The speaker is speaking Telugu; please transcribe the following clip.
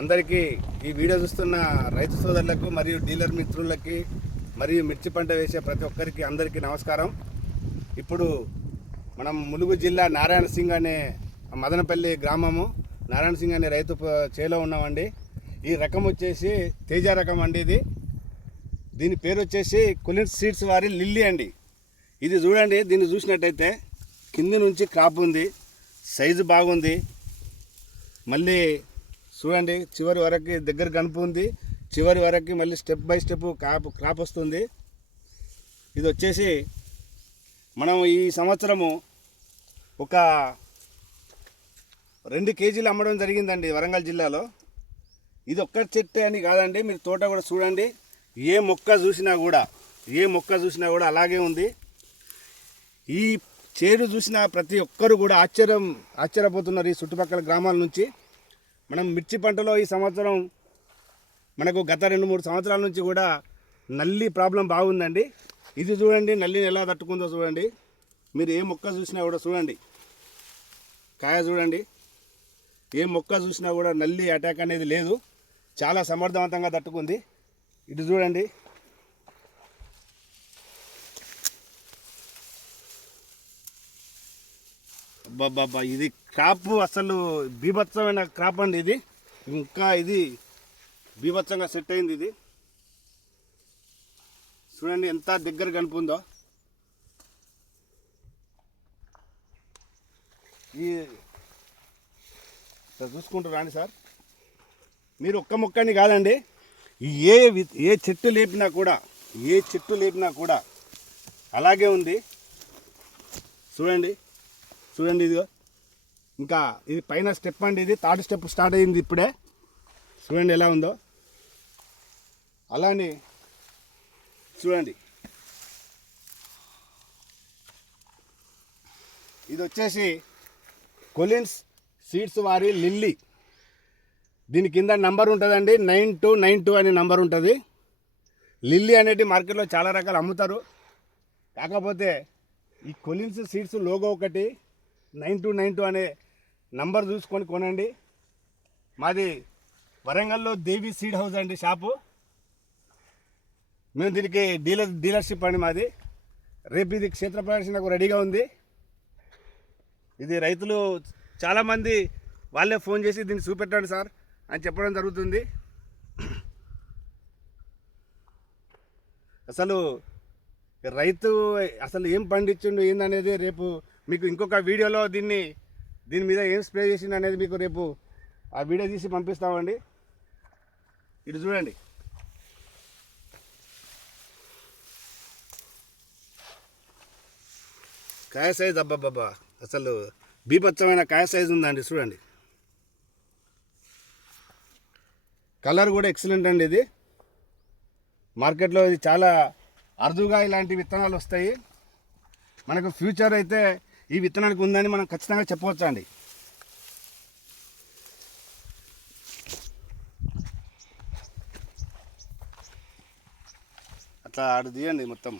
అందరికీ ఈ వీడియో చూస్తున్న రైతు సోదరులకు మరియు డీలర్ మిత్రులకి మరియు మిర్చి పంట వేసే ప్రతి ఒక్కరికి అందరికీ నమస్కారం. ఇప్పుడు మనం ములుగు జిల్లా నారాయణ సింగ్ అనే మదనపల్లి గ్రామము నారాయణ సింగ్ అనే రైతు చేలో ఉన్నామండి. ఈ రకం వచ్చేసి తేజ రకం అండి ఇది. దీని పేరు వచ్చేసి కులిన్ సీడ్స్ వారి లిల్లీ అండి. ఇది చూడండి దీన్ని చూసినట్టయితే కింది నుంచి క్రాప్ ఉంది సైజు బాగుంది. మళ్ళీ చూడండి చివరి వరకు దగ్గర కనుపు ఉంది. చివరి వరకు మళ్ళీ step by step crop crop వస్తుంది. ఇది వచ్చేసి మనం ఈ సంవత్సరము ఒక రెండు కేజీలు అమ్మడం జరిగిందండి వరంగల్ జిల్లాలో. ఇది ఒక్క చెట్టు అని కాదండి మీరు తోట కూడా చూడండి. ఏ మొక్క చూసినా కూడా ఏ మొక్క చూసినా కూడా అలాగే ఉంది. ఈ చేరు చూసిన ప్రతి ఒక్కరు కూడా ఆశ్చర్యం ఆశ్చర్యపోతున్నారు ఈ చుట్టుపక్కల గ్రామాల నుంచి. మనం మిర్చి పంటలో ఈ సంవత్సరం మనకు గత రెండు మూడు సంవత్సరాల నుంచి కూడా నల్లి ప్రాబ్లం బాగుందండి. ఇది చూడండి నల్లిని ఎలా తట్టుకుందో చూడండి. మీరు ఏ మొక్క చూసినా కూడా చూడండి. కాయ చూడండి. ఏ మొక్క చూసినా కూడా నల్లి అటాక్ అనేది లేదు. చాలా సమర్థవంతంగా తట్టుకుంది. ఇటు చూడండి. బాబా ఇది క్రాప్ అసలు బీభత్సమైన క్రాప్ అండి ఇది. ఇంకా ఇది బీభత్సంగా సెట్ అయింది ఇది. చూడండి ఎంత దగ్గర కనిపిందో. ఈ సార్ చూసుకుంటూ రాండి సార్. మీరు ఒక్క మొక్కని కాదండి ఏ ఏ చెట్టు లేపినా కూడా ఏ చెట్టు లేపినా కూడా అలాగే ఉంది. చూడండి. చూడండి ఇదిగో. ఇంకా ఇది పైన స్టెప్ అండి ఇది. థర్డ్ స్టెప్ స్టార్ట్ అయింది ఇప్పుడే. చూడండి ఎలా ఉందో. అలానే చూడండి. ఇది వచ్చేసి కొలిన్స్ సీడ్స్ వారి లిల్లీ. దీని కింద నంబర్ ఉంటుందండి. నైన్ టూ నైన్ టూ అనే నంబర్ ఉంటుంది. లిల్లీ అనేది మార్కెట్లో చాలా రకాలు అమ్ముతారు. కాకపోతే ఈ కొలిన్స్ సీడ్స్ లోగో ఒకటి నైన్ టూ నైన్ టూ అనే నంబర్ చూసుకొని కొనండి. మాది వరంగల్లో దేవి సీడ్ హౌస్ అండి షాపు. మేము దీనికి డీలర్ డీలర్షిప్ అండి మాది. రేపు ఇది క్షేత్ర ప్రదర్శనకు రెడీగా ఉంది. ఇది రైతులు చాలామంది వాళ్ళే ఫోన్ చేసి దీన్ని చూపెట్టండి సార్ అని చెప్పడం జరుగుతుంది. అసలు రైతు అసలు ఏం పండించిండు ఏందనేది రేపు మీకు ఇంకొక వీడియోలో దీన్ని దీని మీద ఏం స్ప్రే చేసింది అనేది మీకు రేపు ఆ వీడియో తీసి పంపిస్తామండి. ఇటు చూడండి. కాయ సైజ్ అబ్బాబ్బా అసలు బీభత్సమైన కాయ సైజ్ ఉందండి చూడండి. కలర్ కూడా ఎక్సలెంట్ అండి ఇది. మార్కెట్లో ఇది చాలా అరుదుగా ఇలాంటి విత్తనాలు వస్తాయి. మనకు ఫ్యూచర్ అయితే ఈ విత్తనానికి ఉందని మనం ఖచ్చితంగా చెప్పవచ్చండి. అట్లా ఆడు తీయండి మొత్తం.